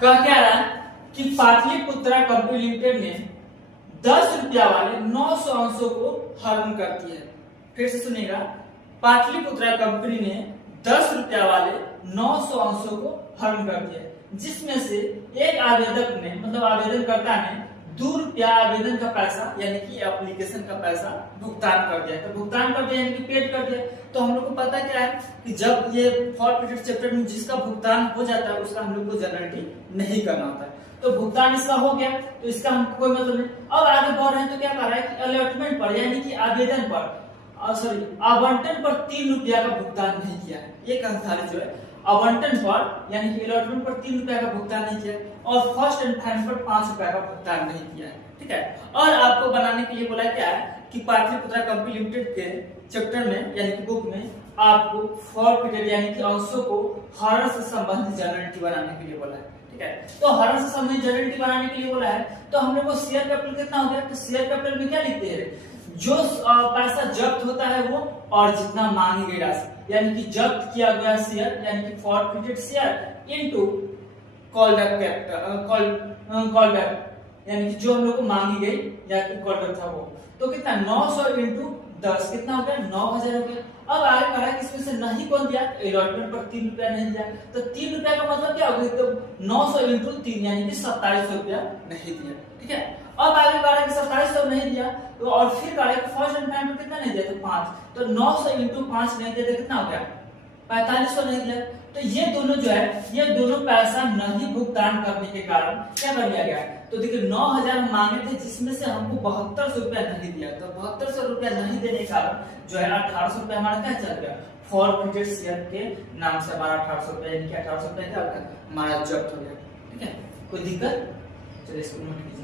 कह क्या रहा कि पाटलिपुत्रा कंपनी लिमिटेड ने 10 रुपया वाले 900 अंशों को हरण कर दिया है। फिर से सुनिएगा, पाटलिपुत्रा कंपनी ने 10 रुपया वाले 900 अंशों को हरण कर दिया है, जिसमें से एक आवेदक ने मतलब आवेदनकर्ता ने 2 रुपया आवेदन का पैसा यानी कि एप्लीकेशन का पैसा भुगतान कर दिया। तो भुगतान कर दिया यानी कि पेड कर दिया। तो हम लोग को पता क्या है कि जब ये फॉरफिटेड चैप्टर में जिसका भुगतान हो जाता है उसका हम लोग को जनरेटिंग नहीं करना होता है। तो भुगतान इसका हो गया, तो इसका हमको कोई मतलब नहीं। अब आगे बढ़ रहे हैं तो क्या कर रहा है कि अलॉटमेंट पर यानी कि आवेदन पर आवंटन पर 3 रुपया का भुगतान नहीं किया है। ये कर्मचारी जो है आवंटन पर यानी कि अलॉटमेंट पर 3 रुपया का भुगतान नहीं किया और फर्स्ट एंड फाइनल पर 5 रुपया का भुगतान नहीं किया है। ठीक है, और आपको बनाने के लिए बोला क्या है कि पाटलिपुत्रा कंपनी लिमिटेड के चैप्टर में यानी कि बुक में आपको फॉरफिटेड यानी कि अंशों को हरण से संबंधित जनरलिटी बनाने के लिए बोला है। ठीक है, तो हरण से संबंधित जनरलिटी बनाने के लिए बोला है। तो हम लोग को शेयर कैपिटल कितना हो गया, तो शेयर कैपिटल में क्या लिखते हैं, जो पैसा जब्त होता है वो और जितना मांगी गई राशि यानी कि जब्त किया गया शेयर यानी कि forfeited share into called up capital called up यानी कि जो हम लोग को मांगी गई या कि कॉल्ड अप था वो। तो कितना 900 इंटू 10 कितना हो गया 9000 हो गया। अब आगे कहा कि इसमें से नहीं कौन दिया, अलॉटमेंट पर 3 रुपया नहीं दिया। तो 3 रुपया का मतलब क्या हो गया, तो 900 इंटू 3 यानी कि 2700 रुपया नहीं दिया। ठीक है, अब आगे कह रहा है कि 2700 नहीं दिया तो और फिर कह रहा है कि फर्स्ट एंड फाइनल कितना नहीं दिया, तो 5। तो 900 इंटू 5 नहीं दिया तो कितना हो गया 4500 नहीं दिया। तो ये दोनों जो है ये दोनों पैसा नहीं भुगतान करने के कारण क्या कर लिया गया। तो देखिए 9000 मांगे थे जिसमें से हमको 7200 रुपया नहीं दिया। तो 7200 रुपया नहीं देने के कारण जो है 1800 रुपया हमारा क्या चल गया, फॉरफिटेड शेयर के नाम से हमारा 1800 रुपया यानी कि 1800 रुपया क्या हो गया हमारा जब्त हो गया। ठीक है, कोई दिक्कत, चलिए इसको नोट कीजिए।